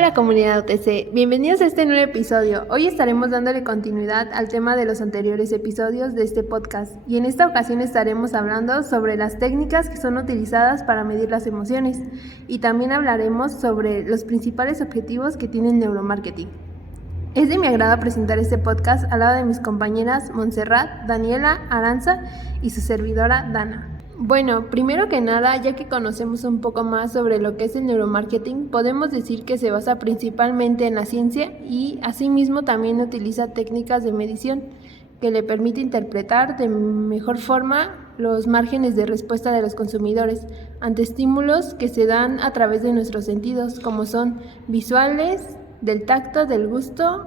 Hola comunidad OTC, bienvenidos a este nuevo episodio. Hoy estaremos dándole continuidad al tema de los anteriores episodios de este podcast y en esta ocasión estaremos hablando sobre las técnicas que son utilizadas para medir las emociones y también hablaremos sobre los principales objetivos que tiene el neuromarketing. Es de mi agrado presentar este podcast al lado de mis compañeras Montserrat, Daniela, Aranza y su servidora Dana. Bueno, primero que nada, ya que conocemos un poco más sobre lo que es el neuromarketing, podemos decir que se basa principalmente en la ciencia y asimismo también utiliza técnicas de medición que le permite interpretar de mejor forma los márgenes de respuesta de los consumidores ante estímulos que se dan a través de nuestros sentidos, como son visuales, del tacto, del gusto,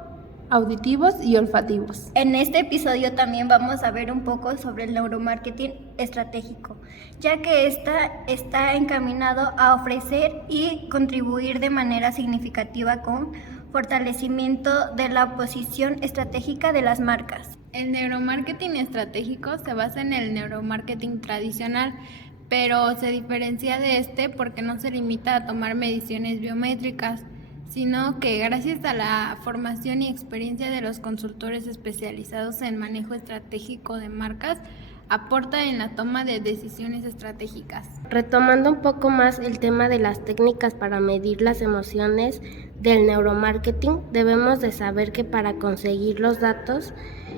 auditivos y olfativos. En este episodio también vamos a ver un poco sobre el neuromarketing estratégico, ya que está encaminado a ofrecer y contribuir de manera significativa con fortalecimiento de la posición estratégica de las marcas. El neuromarketing estratégico se basa en el neuromarketing tradicional, pero se diferencia de este porque no se limita a tomar mediciones biométricas, sino que gracias a la formación y experiencia de los consultores especializados en manejo estratégico de marcas, aporta en la toma de decisiones estratégicas. Retomando un poco más el tema de las técnicas para medir las emociones del neuromarketing, debemos de saber que para conseguir los datos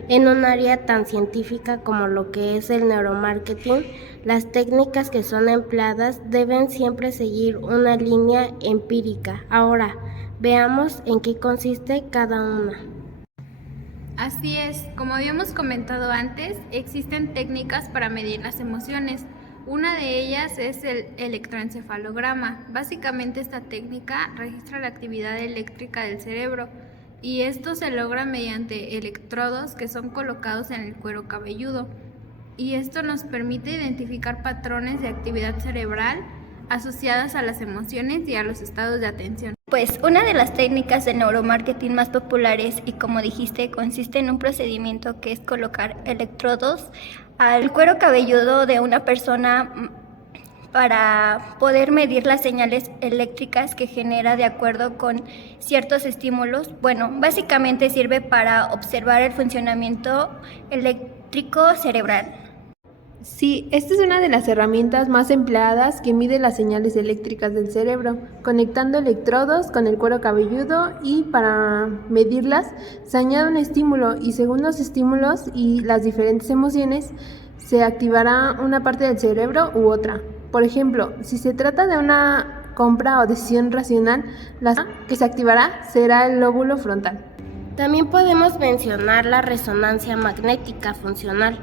en un área tan científica como lo que es el neuromarketing, las técnicas que son empleadas deben siempre seguir una línea empírica. Ahora, veamos en qué consiste cada una. Así es, como habíamos comentado antes, existen técnicas para medir las emociones. Una de ellas es el electroencefalograma. Básicamente esta técnica registra la actividad eléctrica del cerebro y esto se logra mediante electrodos que son colocados en el cuero cabelludo. Y esto nos permite identificar patrones de actividad cerebral asociadas a las emociones y a los estados de atención. Pues una de las técnicas de neuromarketing más populares y como dijiste consiste en un procedimiento que es colocar electrodos al cuero cabelludo de una persona para poder medir las señales eléctricas que genera de acuerdo con ciertos estímulos. Bueno, básicamente sirve para observar el funcionamiento eléctrico cerebral. Sí, esta es una de las herramientas más empleadas que mide las señales eléctricas del cerebro, conectando electrodos con el cuero cabelludo y para medirlas se añade un estímulo y según los estímulos y las diferentes emociones se activará una parte del cerebro u otra. Por ejemplo, si se trata de una compra o decisión racional, la que se activará será el lóbulo frontal. También podemos mencionar la resonancia magnética funcional.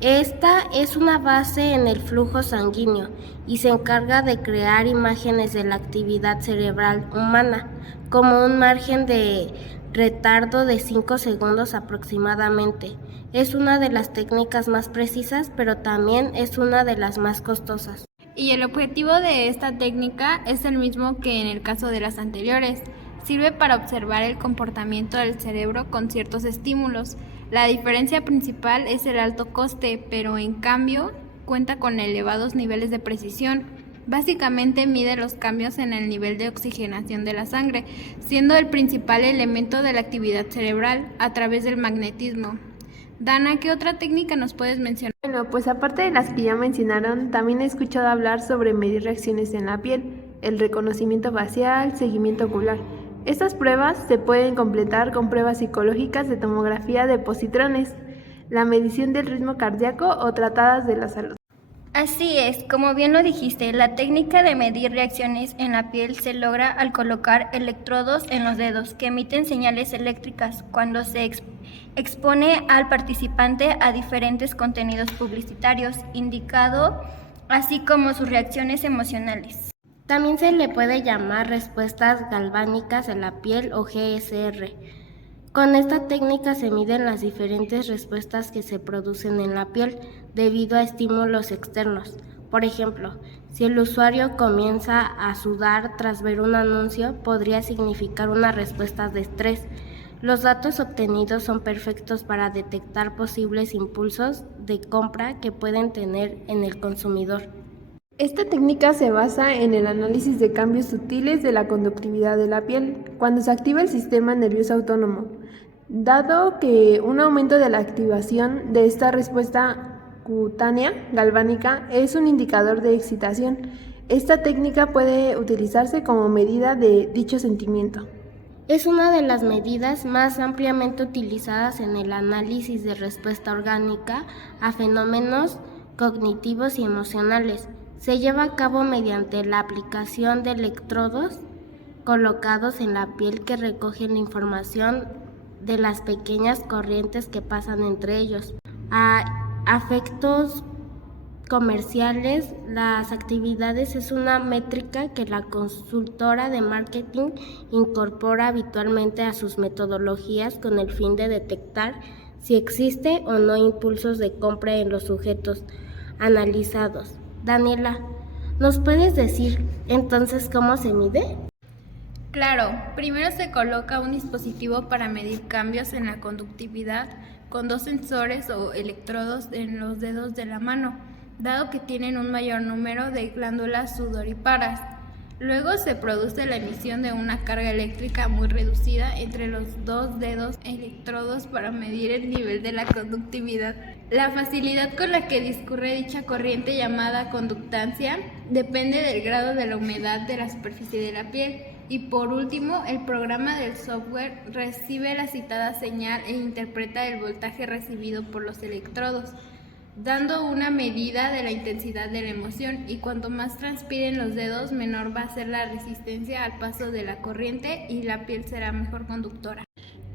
Esta es una base en el flujo sanguíneo y se encarga de crear imágenes de la actividad cerebral humana, como un margen de retardo de 5 segundos aproximadamente. Es una de las técnicas más precisas, pero también es una de las más costosas. Y el objetivo de esta técnica es el mismo que en el caso de las anteriores. Sirve para observar el comportamiento del cerebro con ciertos estímulos. La diferencia principal es el alto coste, pero en cambio cuenta con elevados niveles de precisión. Básicamente mide los cambios en el nivel de oxigenación de la sangre, siendo el principal elemento de la actividad cerebral a través del magnetismo. Dana, ¿qué otra técnica nos puedes mencionar? Bueno, pues aparte de las que ya mencionaron, también he escuchado hablar sobre medir reacciones en la piel, el reconocimiento facial, seguimiento ocular. Estas pruebas se pueden completar con pruebas psicológicas de tomografía de positrones, la medición del ritmo cardíaco o tratadas de la salud. Así es, como bien lo dijiste, la técnica de medir reacciones en la piel se logra al colocar electrodos en los dedos que emiten señales eléctricas cuando se expone al participante a diferentes contenidos publicitarios indicado, así como sus reacciones emocionales. También se le puede llamar respuestas galvánicas en la piel o GSR. Con esta técnica se miden las diferentes respuestas que se producen en la piel debido a estímulos externos. Por ejemplo, si el usuario comienza a sudar tras ver un anuncio, podría significar una respuesta de estrés. Los datos obtenidos son perfectos para detectar posibles impulsos de compra que pueden tener en el consumidor. Esta técnica se basa en el análisis de cambios sutiles de la conductividad de la piel cuando se activa el sistema nervioso autónomo, dado que un aumento de la activación de esta respuesta cutánea galvánica es un indicador de excitación. Esta técnica puede utilizarse como medida de dicho sentimiento. Es una de las medidas más ampliamente utilizadas en el análisis de respuesta orgánica a fenómenos cognitivos y emocionales. Se lleva a cabo mediante la aplicación de electrodos colocados en la piel que recogen la información de las pequeñas corrientes que pasan entre ellos. A efectos comerciales, las actividades es una métrica que la consultora de marketing incorpora habitualmente a sus metodologías con el fin de detectar si existe o no impulsos de compra en los sujetos analizados. Daniela, ¿nos puedes decir entonces cómo se mide? Claro, primero se coloca un dispositivo para medir cambios en la conductividad con 2 sensores o electrodos en los dedos de la mano, dado que tienen un mayor número de glándulas sudoríparas. Luego se produce la emisión de una carga eléctrica muy reducida entre los 2 dedos electrodos para medir el nivel de la conductividad. La facilidad con la que discurre dicha corriente, llamada conductancia, depende del grado de la humedad de la superficie de la piel. Y por último, el programa del software recibe la citada señal e interpreta el voltaje recibido por los electrodos, dando una medida de la intensidad de la emoción, y cuanto más transpiren los dedos, menor va a ser la resistencia al paso de la corriente y la piel será mejor conductora.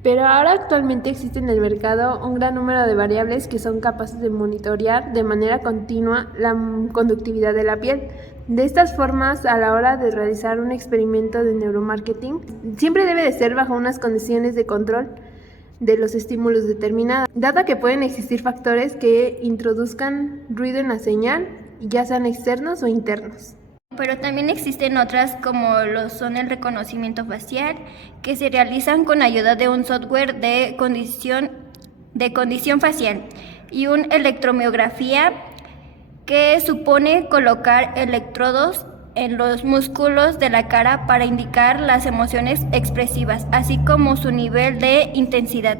Pero ahora actualmente existe en el mercado un gran número de variables que son capaces de monitorear de manera continua la conductividad de la piel. De estas formas, a la hora de realizar un experimento de neuromarketing, siempre debe de ser bajo unas condiciones de control de los estímulos determinadas, dado que pueden existir factores que introduzcan ruido en la señal, ya sean externos o internos. Pero también existen otras como lo son el reconocimiento facial, que se realizan con ayuda de un software de condición facial, y una electromiografía, que supone colocar electrodos en los músculos de la cara para indicar las emociones expresivas, así como su nivel de intensidad.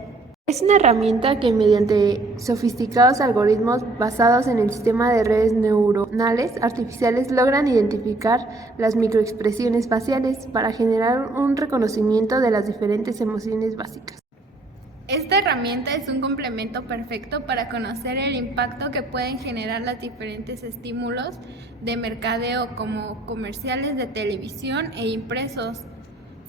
Es una herramienta que mediante sofisticados algoritmos basados en el sistema de redes neuronales artificiales logran identificar las microexpresiones faciales para generar un reconocimiento de las diferentes emociones básicas. Esta herramienta es un complemento perfecto para conocer el impacto que pueden generar los diferentes estímulos de mercadeo como comerciales de televisión e impresos.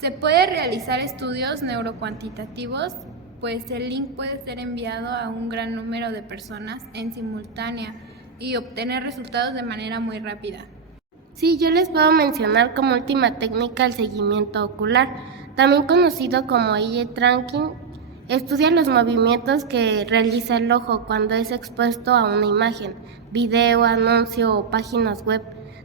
Se puede realizar estudios neurocuantitativos, pues el link puede ser enviado a un gran número de personas en simultánea y obtener resultados de manera muy rápida. Sí, yo les puedo mencionar como última técnica el seguimiento ocular, también conocido como eye tracking. Estudia los movimientos que realiza el ojo cuando es expuesto a una imagen, video, anuncio o páginas web.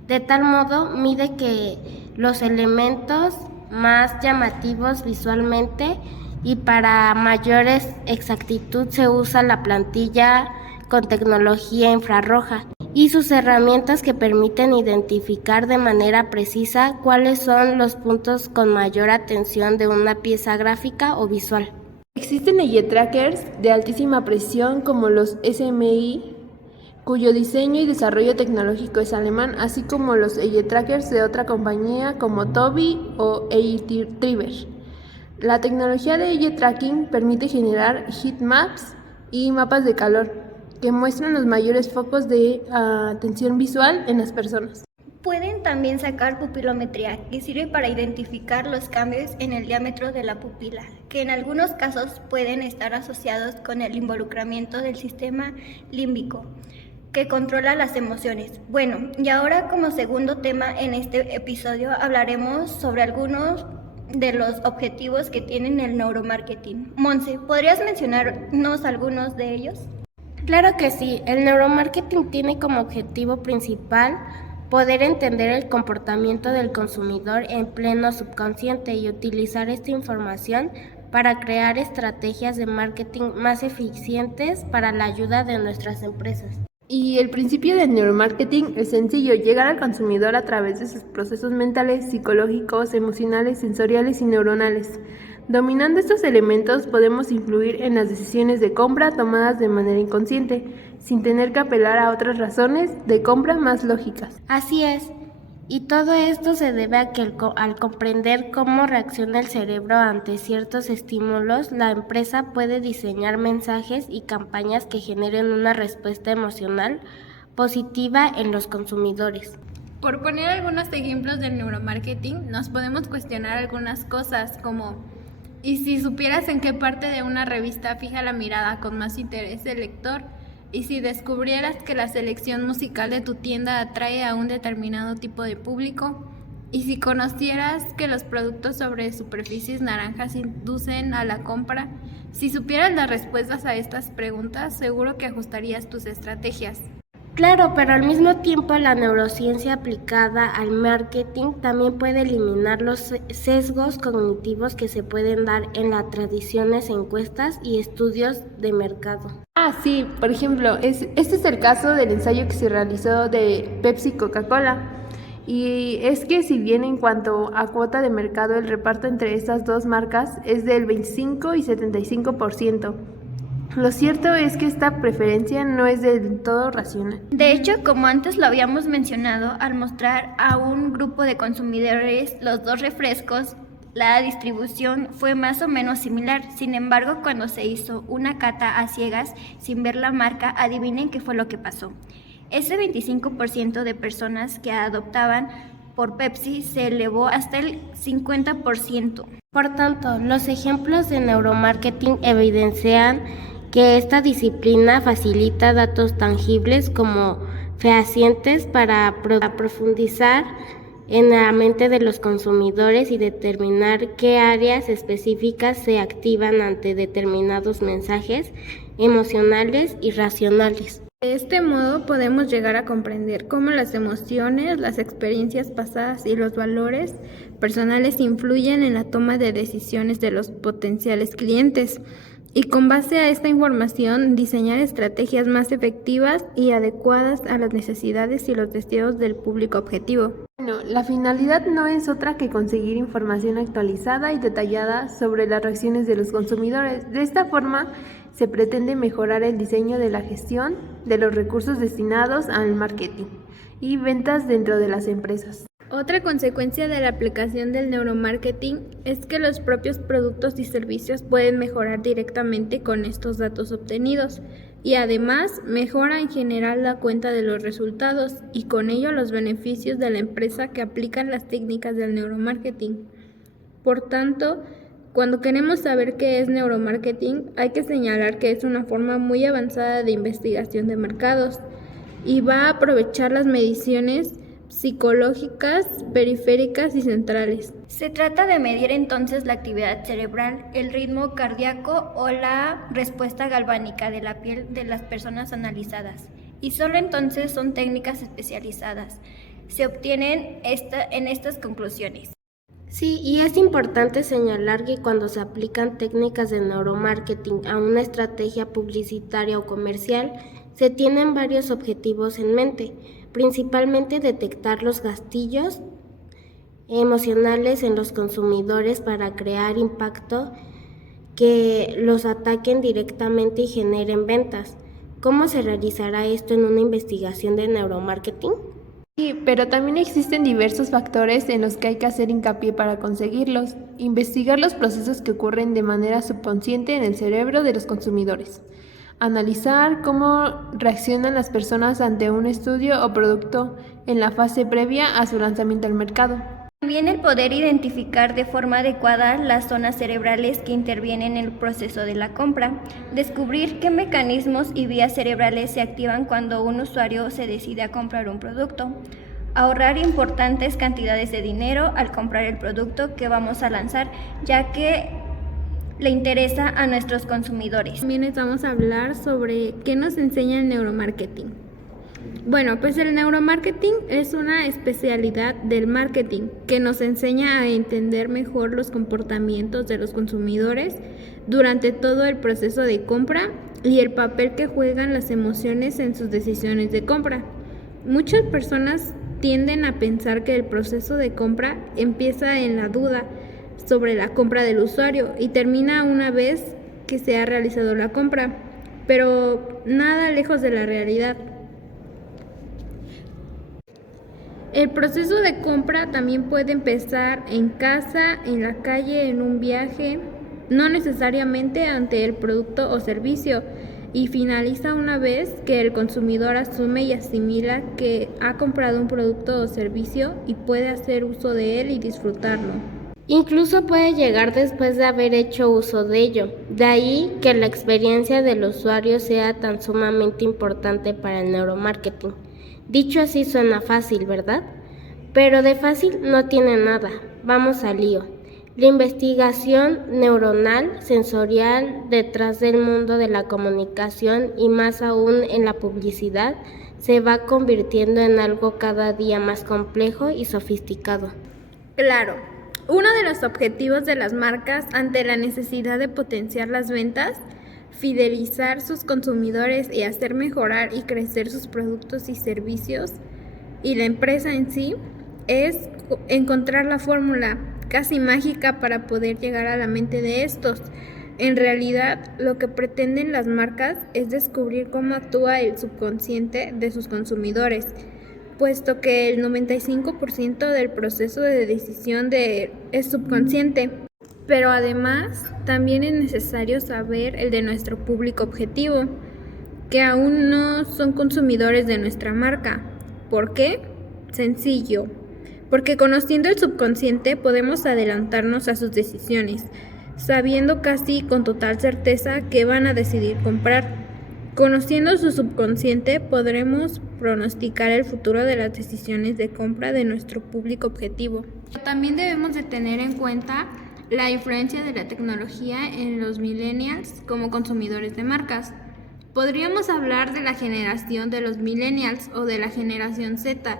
De tal modo, mide que los elementos más llamativos visualmente, y para mayor exactitud se usa la plantilla con tecnología infrarroja y sus herramientas que permiten identificar de manera precisa cuáles son los puntos con mayor atención de una pieza gráfica o visual. Existen eye trackers de altísima precisión como los SMI, cuyo diseño y desarrollo tecnológico es alemán, así como los eye trackers de otra compañía como Tobii o Eye-Trigger. La tecnología de eye tracking permite generar heat maps y mapas de calor que muestran los mayores focos de atención visual en las personas. Pueden también sacar pupilometría, que sirve para identificar los cambios en el diámetro de la pupila, que en algunos casos pueden estar asociados con el involucramiento del sistema límbico, que controla las emociones. Bueno, y ahora como segundo tema en este episodio hablaremos sobre algunos de los objetivos que tiene el neuromarketing. Monse, ¿podrías mencionarnos algunos de ellos? Claro que sí, el neuromarketing tiene como objetivo principal poder entender el comportamiento del consumidor en pleno subconsciente y utilizar esta información para crear estrategias de marketing más eficientes para la ayuda de nuestras empresas. Y el principio del neuromarketing es sencillo: llegar al consumidor a través de sus procesos mentales, psicológicos, emocionales, sensoriales y neuronales. Dominando estos elementos podemos influir en las decisiones de compra tomadas de manera inconsciente, sin tener que apelar a otras razones de compra más lógicas. Así es. Y todo esto se debe a que al comprender cómo reacciona el cerebro ante ciertos estímulos, la empresa puede diseñar mensajes y campañas que generen una respuesta emocional positiva en los consumidores. Por poner algunos ejemplos del neuromarketing, nos podemos cuestionar algunas cosas como: ¿y si supieras en qué parte de una revista fija la mirada con más interés el lector? ¿Y si descubrieras que la selección musical de tu tienda atrae a un determinado tipo de público? ¿Y si conocieras que los productos sobre superficies naranjas inducen a la compra? Si supieras las respuestas a estas preguntas, seguro que ajustarías tus estrategias. Claro, pero al mismo tiempo la neurociencia aplicada al marketing también puede eliminar los sesgos cognitivos que se pueden dar en las tradiciones, encuestas y estudios de mercado. Sí, por ejemplo, este es el caso del ensayo que se realizó de Pepsi y Coca-Cola. Y es que si bien en cuanto a cuota de mercado el reparto entre estas dos marcas es del 25 y 75%, lo cierto es que esta preferencia no es del todo racional. De hecho, como antes lo habíamos mencionado, al mostrar a un grupo de consumidores los dos refrescos, la distribución fue más o menos similar. Sin embargo, cuando se hizo una cata a ciegas sin ver la marca, adivinen qué fue lo que pasó. Ese 25% de personas que adoptaban por Pepsi se elevó hasta el 50%. Por tanto, los ejemplos de neuromarketing evidencian que esta disciplina facilita datos tangibles como fehacientes para profundizar en la mente de los consumidores y determinar qué áreas específicas se activan ante determinados mensajes emocionales y racionales. De este modo podemos llegar a comprender cómo las emociones, las experiencias pasadas y los valores personales influyen en la toma de decisiones de los potenciales clientes, y con base a esta información diseñar estrategias más efectivas y adecuadas a las necesidades y los deseos del público objetivo. Bueno, la finalidad no es otra que conseguir información actualizada y detallada sobre las reacciones de los consumidores. De esta forma, se pretende mejorar el diseño de la gestión de los recursos destinados al marketing y ventas dentro de las empresas. Otra consecuencia de la aplicación del neuromarketing es que los propios productos y servicios pueden mejorar directamente con estos datos obtenidos, y además mejora en general la cuenta de los resultados y con ello los beneficios de la empresa que aplican las técnicas del neuromarketing. Por tanto, cuando queremos saber qué es neuromarketing, hay que señalar que es una forma muy avanzada de investigación de mercados y va a aprovechar las mediciones psicológicas, periféricas y centrales. Se trata de medir entonces la actividad cerebral, el ritmo cardíaco o la respuesta galvánica de la piel de las personas analizadas. Y solo entonces son técnicas especializadas. Se obtienen en estas conclusiones. Sí, y es importante señalar que cuando se aplican técnicas de neuromarketing a una estrategia publicitaria o comercial, se tienen varios objetivos en mente, principalmente detectar los gatillos emocionales en los consumidores para crear impacto que los ataquen directamente y generen ventas. ¿Cómo se realizará esto en una investigación de neuromarketing? Sí, pero también existen diversos factores en los que hay que hacer hincapié para conseguirlos. Investigar los procesos que ocurren de manera subconsciente en el cerebro de los consumidores. Analizar cómo reaccionan las personas ante un estudio o producto en la fase previa a su lanzamiento al mercado. También el poder identificar de forma adecuada las zonas cerebrales que intervienen en el proceso de la compra, descubrir qué mecanismos y vías cerebrales se activan cuando un usuario se decide a comprar un producto, ahorrar importantes cantidades de dinero al comprar el producto que vamos a lanzar, ya que le interesa a nuestros consumidores. También les vamos a hablar sobre qué nos enseña el neuromarketing. Bueno, pues el neuromarketing es una especialidad del marketing que nos enseña a entender mejor los comportamientos de los consumidores durante todo el proceso de compra y el papel que juegan las emociones en sus decisiones de compra. Muchas personas tienden a pensar que el proceso de compra empieza en la duda sobre la compra del usuario y termina una vez que se ha realizado la compra, pero nada lejos de la realidad. El proceso de compra también puede empezar en casa, en la calle, en un viaje, no necesariamente ante el producto o servicio, y finaliza una vez que el consumidor asume y asimila que ha comprado un producto o servicio y puede hacer uso de él y disfrutarlo. Incluso puede llegar después de haber hecho uso de ello. De ahí que la experiencia del usuario sea tan sumamente importante para el neuromarketing. Dicho así suena fácil, ¿verdad? Pero de fácil no tiene nada. Vamos al lío. La investigación neuronal, sensorial, detrás del mundo de la comunicación y más aún en la publicidad, se va convirtiendo en algo cada día más complejo y sofisticado. Claro, uno de los objetivos de las marcas ante la necesidad de potenciar las ventas, fidelizar sus consumidores y hacer mejorar y crecer sus productos y servicios, y la empresa en sí, es encontrar la fórmula casi mágica para poder llegar a la mente de estos. En realidad, lo que pretenden las marcas es descubrir cómo actúa el subconsciente de sus consumidores, puesto que el 95% del proceso de decisión es subconsciente. Pero además, también es necesario saber el de nuestro público objetivo, que aún no son consumidores de nuestra marca. ¿Por qué? Sencillo. Porque conociendo el subconsciente podemos adelantarnos a sus decisiones, sabiendo casi con total certeza que van a decidir comprar. Conociendo su subconsciente podremos pronosticar el futuro de las decisiones de compra de nuestro público objetivo. También debemos de tener en cuenta la influencia de la tecnología en los millennials como consumidores de marcas. Podríamos hablar de la generación de los millennials o de la generación Z,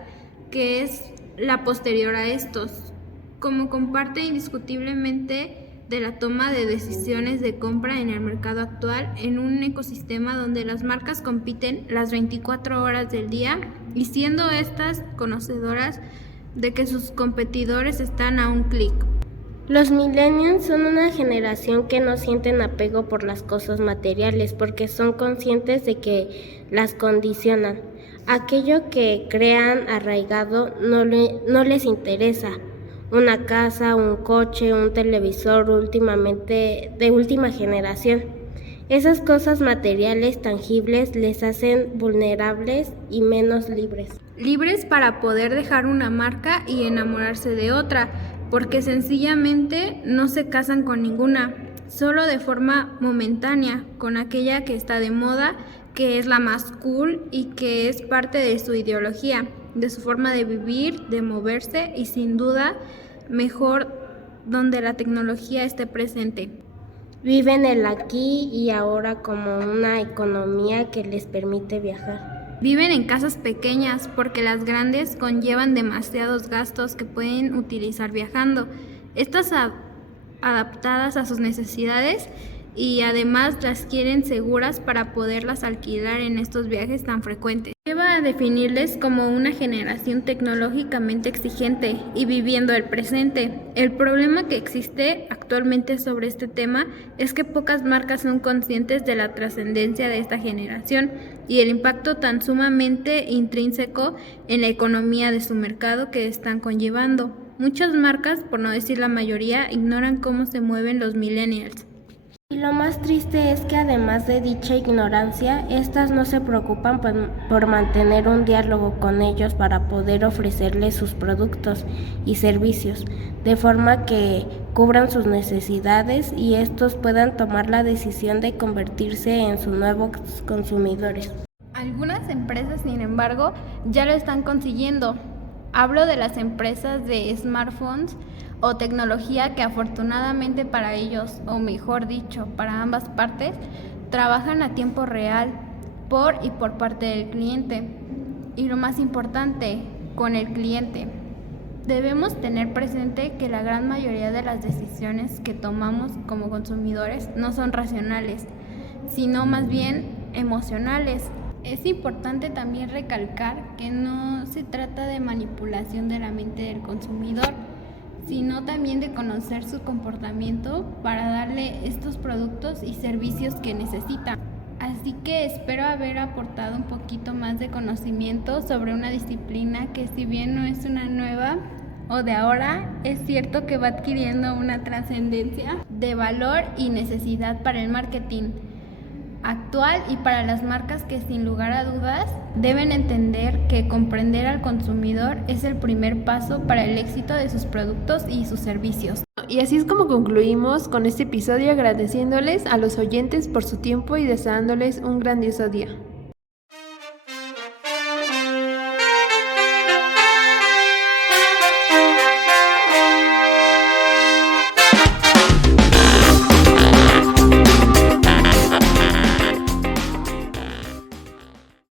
que es la posterior a estos, como comparte indiscutiblemente de la toma de decisiones de compra en el mercado actual en un ecosistema donde las marcas compiten las 24 horas del día y siendo estas conocedoras de que sus competidores están a un clic. Los millennials son una generación que no sienten apego por las cosas materiales porque son conscientes de que las condicionan. Aquello que crean arraigado no les interesa. Una casa, un coche, un televisor últimamente de última generación. Esas cosas materiales tangibles les hacen vulnerables y menos libres. Libres para poder dejar una marca y enamorarse de otra, porque sencillamente no se casan con ninguna, solo de forma momentánea, con aquella que está de moda, que es la más cool y que es parte de su ideología, de su forma de vivir, de moverse y sin duda mejor donde la tecnología esté presente. Viven el aquí y ahora como una economía que les permite viajar. Viven en casas pequeñas porque las grandes conllevan demasiados gastos que pueden utilizar viajando. Estas adaptadas a sus necesidades y además las quieren seguras para poderlas alquilar en estos viajes tan frecuentes. Lleva a definirles como una generación tecnológicamente exigente y viviendo el presente. El problema que existe actualmente sobre este tema es que pocas marcas son conscientes de la trascendencia de esta generación y el impacto tan sumamente intrínseco en la economía de su mercado que están conllevando. Muchas marcas, por no decir la mayoría, ignoran cómo se mueven los millennials. Y lo más triste es que además de dicha ignorancia, estas no se preocupan por mantener un diálogo con ellos para poder ofrecerles sus productos y servicios, de forma que cubran sus necesidades y estos puedan tomar la decisión de convertirse en sus nuevos consumidores. Algunas empresas, sin embargo, ya lo están consiguiendo. Hablo de las empresas de smartphones o tecnología que afortunadamente para ellos, o mejor dicho, para ambas partes, trabajan a tiempo real por y por parte del cliente. Y lo más importante, con el cliente. Debemos tener presente que la gran mayoría de las decisiones que tomamos como consumidores no son racionales, sino más bien emocionales. Es importante también recalcar que no se trata de manipulación de la mente del consumidor, sino también de conocer su comportamiento para darle estos productos y servicios que necesita. Así que espero haber aportado un poquito más de conocimiento sobre una disciplina que, si bien no es una nueva o de ahora, es cierto que va adquiriendo una trascendencia de valor y necesidad para el marketing actual y para las marcas que, sin lugar a dudas, deben entender que comprender al consumidor es el primer paso para el éxito de sus productos y sus servicios. Y así es como concluimos con este episodio, agradeciéndoles a los oyentes por su tiempo y deseándoles un grandioso día.